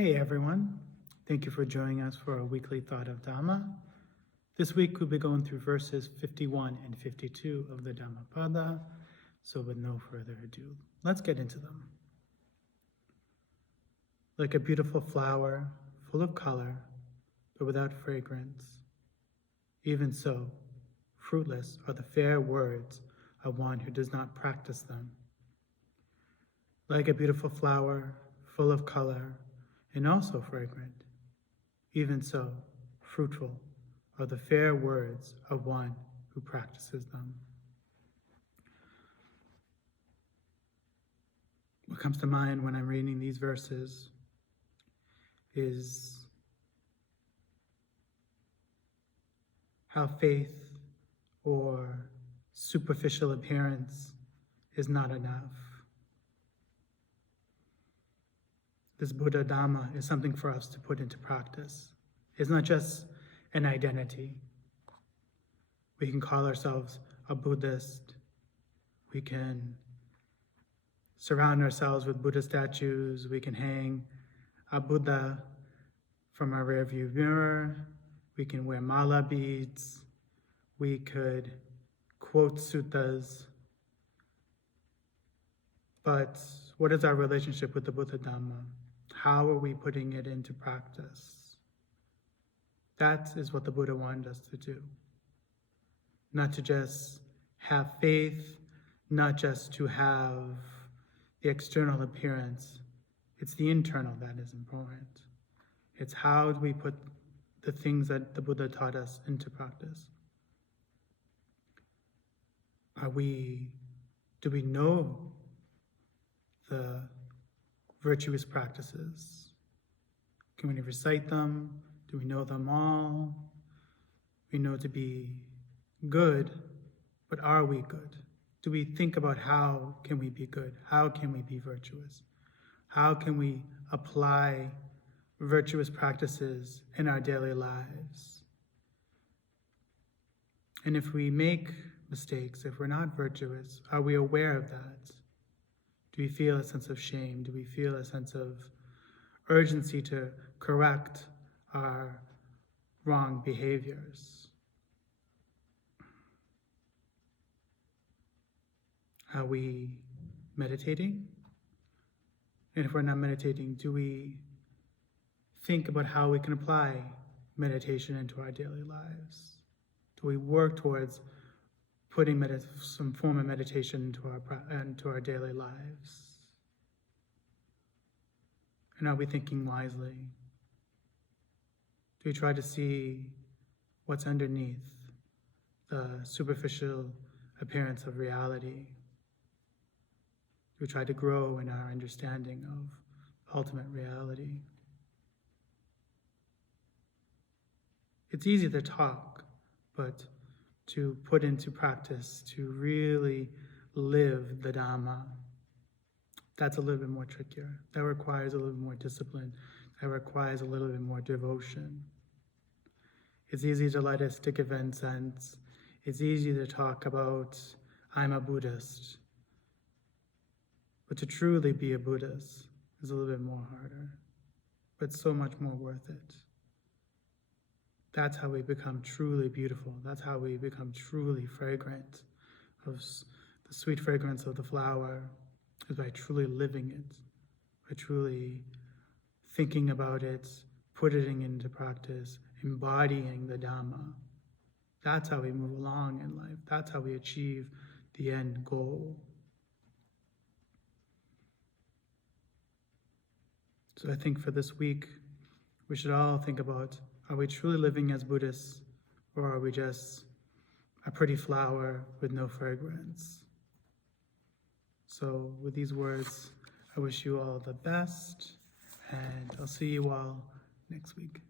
Hey everyone, thank you for joining us for our weekly thought of Dhamma. This week we'll be going through verses 51 and 52 of the Dhammapada, so with no further ado, let's get into them. Like a beautiful flower, full of color, but without fragrance, even so, fruitless are the fair words of one who does not practice them. Like a beautiful flower, full of color, and also fragrant, even so, fruitful are the fair words of one who practices them. What comes to mind when I'm reading these verses is how faith or superficial appearance is not enough. This Buddha Dhamma is something for us to put into practice. It's not just an identity. We can call ourselves a Buddhist. We can surround ourselves with Buddha statues. We can hang a Buddha from our rearview mirror. We can wear mala beads. We could quote suttas. But what is our relationship with the Buddha Dhamma? How are we putting it into practice? That is what the Buddha wanted us to do. Not to just have faith, not just to have the external appearance. It's the internal that is important. It's how do we put the things that the Buddha taught us into practice. Do we know the virtuous practices? Can we recite them? Do we know them all? We know to be good, but are we good? Do we think about how can we be good? How can we be virtuous? How can we apply virtuous practices in our daily lives? And if we make mistakes, if we're not virtuous, are we aware of that? Do we feel a sense of shame? Do we feel a sense of urgency to correct our wrong behaviors? Are we meditating? And if we're not meditating, do we think about how we can apply meditation into our daily lives? Do we work towards putting some form of meditation into our daily lives? And are we thinking wisely? Do we try to see what's underneath the superficial appearance of reality? Do we try to grow in our understanding of ultimate reality? It's easy to talk, but to put into practice, to really live the Dhamma, that's a little bit more trickier. That requires a little bit more discipline. That requires a little bit more devotion. It's easy to light a stick of incense. It's easy to talk about, I'm a Buddhist. But to truly be a Buddhist is a little bit more harder, but so much more worth it. That's how we become truly beautiful. That's how we become truly fragrant. Of the sweet fragrance of the flower is by truly living it, by truly thinking about it, putting it into practice, embodying the Dhamma. That's how we move along in life. That's how we achieve the end goal. So I think for this week, we should all think about, are we truly living as Buddhists, or are we just a pretty flower with no fragrance? So with these words, I wish you all the best, and I'll see you all next week.